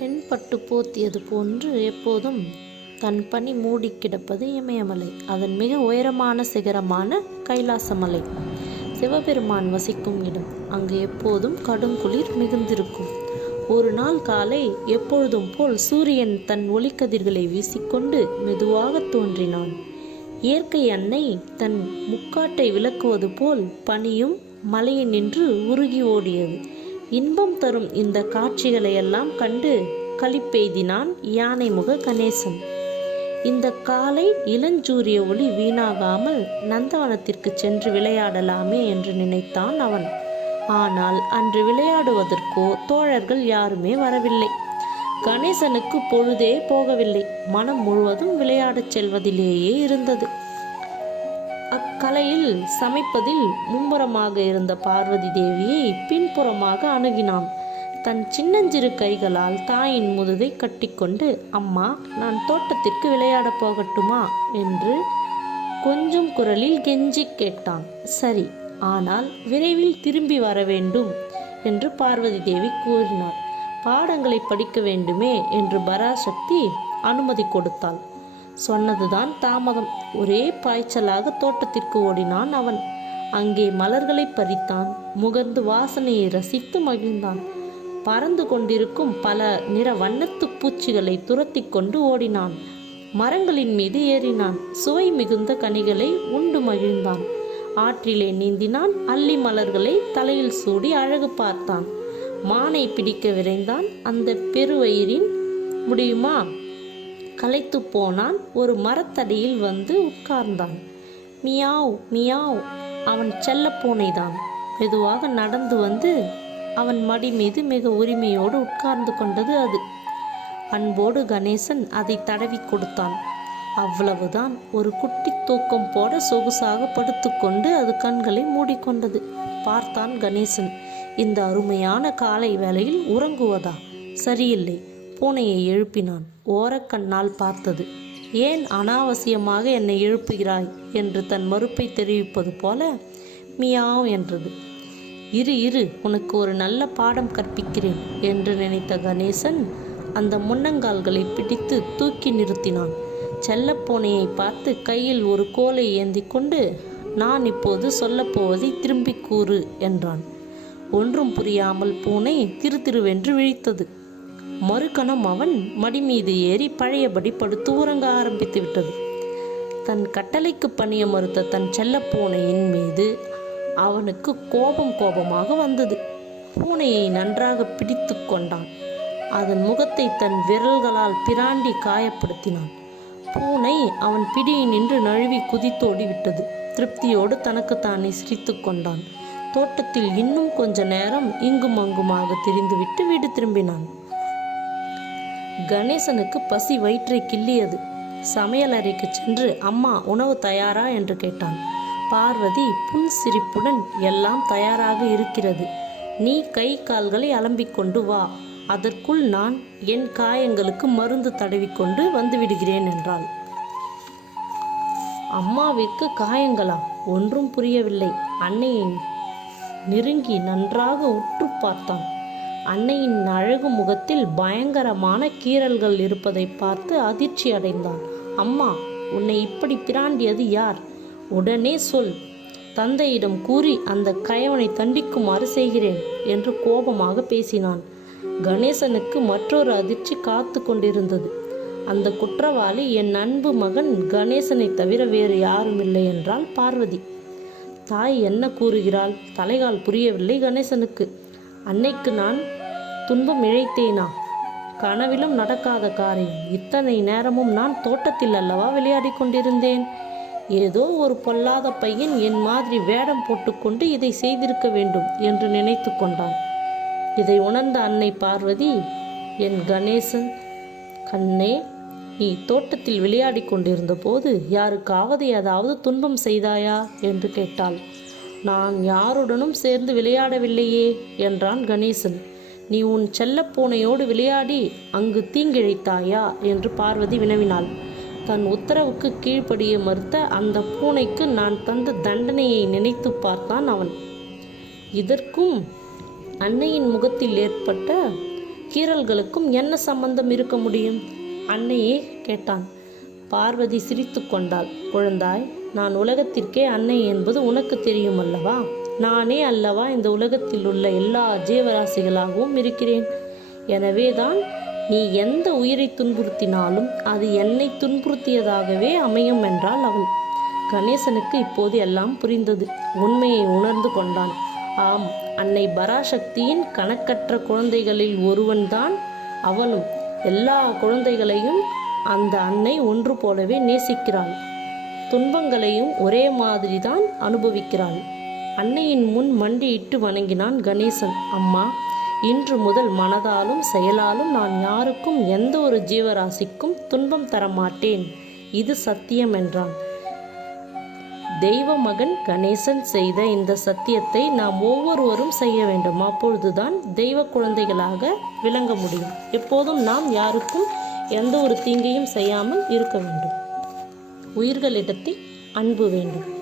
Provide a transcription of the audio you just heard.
வெண்பட்டு போத்தியது போன்று எப்போதும் தன் பனி மூடி கிடப்பது இமயமலை. அதன் மிக உயரமான சிகரமான கைலாசமலை. சிவபெருமான் வசிக்கும் இடம். அங்கு எப்போதும் கடும் குளிர் மிகுந்திருக்கும். ஒரு நாள் காலை எப்பொழுதும் போல் சூரியன் தன் ஒளிக்கதிர்களை வீசிக்கொண்டு மெதுவாக தோன்றினான். இயற்கை அன்னை தன் முக்காட்டை விளக்குவது போல் பனியும் மலையினின்று உருகி ஓடியது. இன்பம் தரும் இந்த காட்சிகளையெல்லாம் கண்டு களிப்பெய்தினான் யானைமுக கணேசன். இந்த காலை இளஞ்சூரிய ஒளி வீணாகாமல் நந்தவனத்திற்கு சென்று விளையாடலாமே என்று நினைத்தான் அவன். ஆனால் அன்று விளையாடுவதற்கோ தோழர்கள் யாருமே வரவில்லை. கணேசனுக்கு பொழுதே போகவில்லை. மனம் முழுவதும் விளையாடச் செல்வதிலேயே இருந்தது. கலையில் சமைப்பதில் மும்புறமாக இருந்த பார்வதி தேவியை பின்புறமாக அணுகினான். தன் சின்னஞ்சிறு கைகளால் தாயின் முதுகை கட்டிக்கொண்டு அம்மா நான் தோட்டத்திற்கு விளையாடப் போகட்டுமா? என்று கொஞ்சம் குரலில் கெஞ்சி கேட்டான். சரி ஆனால் விரைவில் திரும்பி வர வேண்டும் என்று பார்வதி தேவி கூறினார் பாடங்களை படிக்க வேண்டுமே என்று பராசக்தி அனுமதி கொடுத்தாள். சொன்னதுதான் தாமதம். ஒரே பாய்ச்சலாக தோட்டத்திற்கு ஓடினான் அவன். அங்கே மலர்களை பறித்தான். முகர்ந்து வாசனையை ரசித்து மகிழ்ந்தான். பறந்து கொண்டிருக்கும் பல நிற வண்ணத்து பூச்சிகளை துரத்தி கொண்டு ஓடினான். மரங்களின் மீது ஏறினான். சுவை மிகுந்த கனிகளை உண்டு மகிழ்ந்தான். ஆற்றிலே நீந்தினான். அல்லி மலர்களை தலையில் சூடி அழகு பார்த்தான். மானை பிடிக்க விரைந்தான். அந்த பெருவயிரின் முடியுமா? களைத்து போனான். ஒரு மரத்தடியில் வந்து உட்கார்ந்தான். மியாவ் மியாவ் அவன் செல்ல பூனைதான். மெதுவாக நடந்து வந்து அவன் மடி மீது மிக உரிமையோடு உட்கார்ந்து கொண்டது அது. அன்போடு கணேசன் அதை தடவி கொடுத்தான். அவ்வளவுதான். ஒரு குட்டி தூக்கம் போட சொகுசாக படுத்துக்கொண்டு அது கண்களை மூடிக்கொண்டது. பார்த்தான் கணேசன். இந்த அருமையான காலை வேளையில் உறங்குவதா? சரியில்லை. பூனையை எழுப்பினான். ஓரக்கண்ணால் பார்த்தது. ஏன் அனாவசியமாக என்னை எழுப்புகிறாய்? என்று தன் மறுப்பை தெரிவிப்பது போல மியாவ் என்றது. இரு இரு உனக்கு ஒரு நல்ல பாடம் கற்பிக்கிறேன் என்று நினைத்த கணேசன் அந்த முன்னங்கால்களை பிடித்து தூக்கி நிறுத்தினான். செல்லப்பூனையை பார்த்து கையில் ஒரு கோலை ஏந்தி கொண்டு நான் இப்போது சொல்லப்போவதை திரும்பி கூறு என்றான். ஒன்றும் புரியாமல் பூனை திரு திருவென்று விழித்தது. மறுகணம் அவன் மடி மீது ஏறி பழையபடி படுத்து உறங்க ஆரம்பித்து விட்டது தன் கட்டளைக்கு பணிய மறுத்த தன் செல்லப்பூனையின் மீது அவனுக்கு கோபம் கோபமாக வந்தது. பூனையை நன்றாக பிடித்து கொண்டான். அதன் முகத்தை தன் விரல்களால் பிராண்டி காயப்படுத்தினான். பூனை அவன் பிடியினின்று நழுவி குதித்தோடி விட்டது. திருப்தியோடு தனக்குத்தானே சிரித்து கொண்டான். தோட்டத்தில் இன்னும் கொஞ்ச நேரம் இங்கும் அங்குமாக திரிந்துவிட்டு வீடு திரும்பினான். கணேசனுக்கு பசி வயிற்றை கிள்ளியது. சமையலறைக்கு சென்று அம்மா உணவு தயாரா என்று கேட்டான். பார்வதி புன் சிரிப்புடன் எல்லாம் தயாராக இருக்கிறது. நீ கை கால்களை அலம்பிக் கொண்டு வா. அதற்குள் நான் என் காயங்களுக்கு மருந்து தடவிக்கொண்டு வந்துவிடுகிறேன் என்றாள். அம்மாவிற்கு காயங்களா? ஒன்றும் புரியவில்லை. அன்னையை நெருங்கி நன்றாக உற்று பார்த்தான். அன்னையின் அழகு முகத்தில் பயங்கரமான கீறல்கள் இருப்பதை பார்த்து அதிர்ச்சி அடைந்தான். அம்மா உன்னை இப்படி பிராண்டியது யார்? உடனே சொல். தந்தையிடம் கூறி அந்த கயவனை தண்டிக்குமாறு செய்கிறேன் என்று கோபமாக பேசினான். கணேசனுக்கு மற்றொரு அதிர்ச்சி காத்து கொண்டிருந்தது. அந்த குற்றவாளி என் அன்பு மகன் கணேசனை தவிர வேறு யாரும் இல்லை என்றால் பார்வதி. தாய் என்ன கூறுகிறாள்? தலைகால் புரியவில்லை கணேசனுக்கு. அன்னைக்கு நான் துன்பம் இழைத்தேனா? கனவிலும் நடக்காத காரியம். இத்தனை நேரமும் நான் தோட்டத்தில் அல்லவா விளையாடி கொண்டிருந்தேன்? ஏதோ ஒரு பொல்லாத பையன் என் மாதிரி வேடம் போட்டுக்கொண்டு இதை செய்திருக்க வேண்டும் என்று நினைத்து கொண்டான். இதை உணர்ந்த அன்னை பார்வதி என் கணேசன் கண்ணே நீ தோட்டத்தில் விளையாடி கொண்டிருந்த போது யாருக்காவது ஏதாவது துன்பம் செய்தாயா? என்று கேட்டாள். நான் யாருடனும் சேர்ந்து விளையாடவில்லையே என்றான் கணேசன். நீ உன் செல்லப்பூனையோடு விளையாடி அங்கு தீங்கிழைத்தாயா? என்று பார்வதி வினவினாள். தன் உத்தரவுக்கு கீழ்ப்படிய மறுத்த அந்த பூனைக்கு நான் தந்த தண்டனையை நினைத்து பார்த்தான் அவன். இதற்கும் அன்னையின் முகத்தில் ஏற்பட்ட கீறல்களுக்கும் என்ன சம்பந்தம் இருக்க முடியும்? அன்னையே கேட்டான். பார்வதி சிரித்து கொண்டாள். குழந்தாய் நான் உலகத்திற்கே அன்னை என்பது உனக்கு தெரியும் அல்லவா நானே அல்லவா இந்த உலகத்தில் உள்ள எல்லா ஜீவராசிகளாகவும் இருக்கிறேன்? எனவேதான் நீ எந்த உயிரை துன்புறுத்தினாலும் அது என்னை துன்புறுத்தியதாகவே அமையும் என்றாள் அவள். கணேசனுக்கு இப்போது எல்லாம் புரிந்தது. உண்மையை உணர்ந்து கொண்டான். ஆம் அன்னை பராசக்தியின் கணக்கற்ற குழந்தைகளில் ஒருவன்தான் அவனும் எல்லா குழந்தைகளையும் அந்த அன்னை ஒன்று போலவே நேசிக்கிறாள். துன்பங்களையும் ஒரே மாதிரி தான் அனுபவிக்கிறாள். அன்னையின் முன் மண்டியிட்டு வணங்கினான் கணேசன். அம்மா இன்று முதல் மனதாலும் செயலாலும் நான் யாருக்கும் எந்த ஒரு ஜீவராசிக்கும் துன்பம் தர மாட்டேன் இது சத்தியம் என்றான். தெய்வ மகன் கணேசன் செய்த இந்த சத்தியத்தை நாம் ஒவ்வொருவரும் செய்ய வேண்டும். அப்பொழுதுதான் தெய்வ குழந்தைகளாக விளங்க முடியும். எப்போதும் நாம் யாருக்கும் எந்த ஒரு தீங்கையும் செய்யாமல் இருக்க வேண்டும். உயிர்களிடத்தில் அன்பு வேண்டும்.